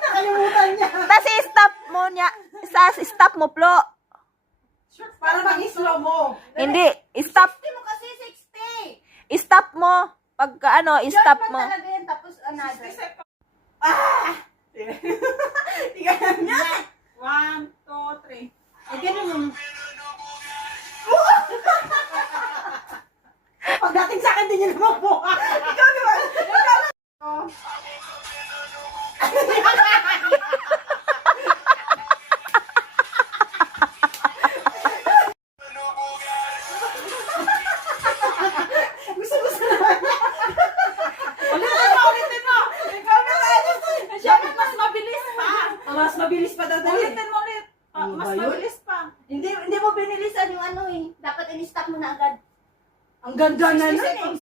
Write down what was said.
Nakalimutan niya. Tas stop mo niya. Stop mo, Plo. Para mag-slow mo. Hindi, stop. 60 mo kasi 60. Stop mo. Pagka ano, stop mo. Talaga yan, tapos another. Tiga niya. 1, 2, 3. Eh, ganun yung... Pagdating sa akin, din niya naman po. Ikaw, di ba? Gusto naman niya. Ulitin mo. Ikaw na nga. Siyempre, mas mabilis pa. Mas mabilis pa daw. Ulitin mo ulit. Mas mabilis pa. Hindi mo binilisan yung ano eh. Dapat in-stop mo na agad. Ang ganda na nun eh.